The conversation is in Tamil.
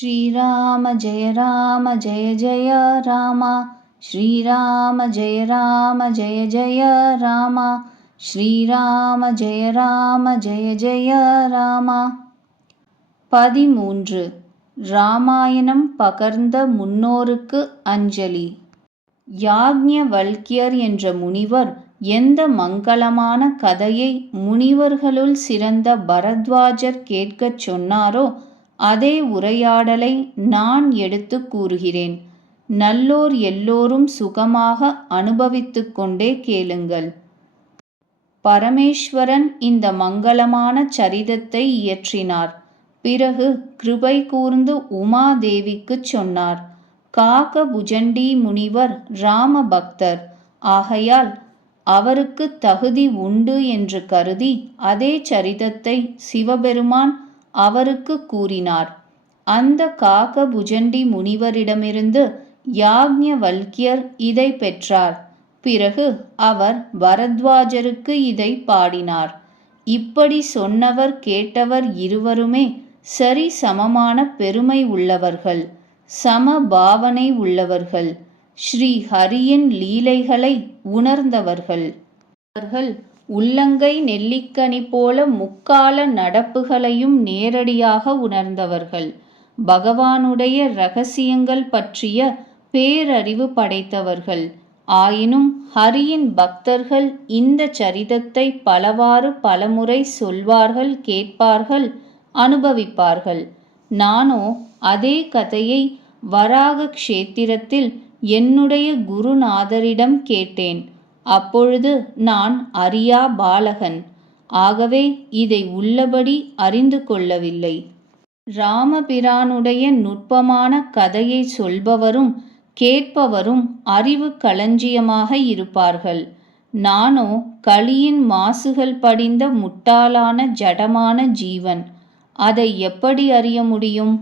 ஸ்ரீராம ஜெய ராம ஜெய ஜெய ராமா. ஸ்ரீராம ஜெய ராம ஜெய ஜெய ராமா. ஸ்ரீராம ஜெய ராம ஜெய ஜெய ராமா. பதிமூன்று. ராமாயணம் பகர்ந்த முன்னோருக்கு அஞ்சலி. யாக்ஞவல்கியர் என்ற முனிவர் எந்த மங்களமான கதையை முனிவர்களுள் சிறந்த பரத்வாஜர் கேட்கச் சொன்னாரோ அதே உரையாடலை நான் எடுத்து கூறுகிறேன். நல்லோர் எல்லோரும் சுகமாக அனுபவித்து கொண்டே கேளுங்கள். பரமேஸ்வரன் இந்த மங்களமான சரிதத்தை இயற்றினார். பிறகு கிருபை கூர்ந்து உமாதேவிக்குச் சொன்னார். காக புஜண்டி முனிவர் ராம பக்தர் ஆகையால் அவருக்கு தகுதி உண்டு என்று கருதி அதே சரிதத்தை சிவபெருமான் அவருக்கு கூறினார். அந்த காக புஜண்டி முனிவரிடமிருந்து யாக்ஞவல்கியர் இதை பெற்றார். பிறகு அவர் பரத்வாஜருக்கு இதை பாடினார். இப்படி சொன்னவர் கேட்டவர் இருவருமே சரி சமமான பெருமை உள்ளவர்கள் சம பாவனை உள்ளவர்கள் ஸ்ரீ ஹரியின் லீலைகளை உணர்ந்தவர்கள். அவர்கள் உள்ளங்கை நெல்லிக்கனி போல முக்கால நடப்புகளையும் நேரடியாக உணர்ந்தவர்கள். பகவானுடைய ரகசியங்கள் பற்றிய பேரறிவு படைத்தவர்கள். ஆயினும் ஹரியின் பக்தர்கள் இந்த சரிதத்தை பலவாறு பலமுறை சொல்வார்கள் கேட்பார்கள் அனுபவிப்பார்கள். நானோ அதே கதையை வராக க்ஷேத்திரத்தில் என்னுடைய குருநாதரிடம் கேட்டேன். அப்பொழுது நான் அறியா பாலகன். ஆகவே இதை உள்ளபடி அறிந்து கொள்ளவில்லை. ராமபிரானுடைய நுட்பமான கதையை சொல்பவரும் கேட்பவரும் அறிவு களஞ்சியமாக இருப்பார்கள். நானோ களியின் மாசுகள் படிந்த முட்டாளான ஜடமான ஜீவன். அதை எப்படி அறிய முடியும்?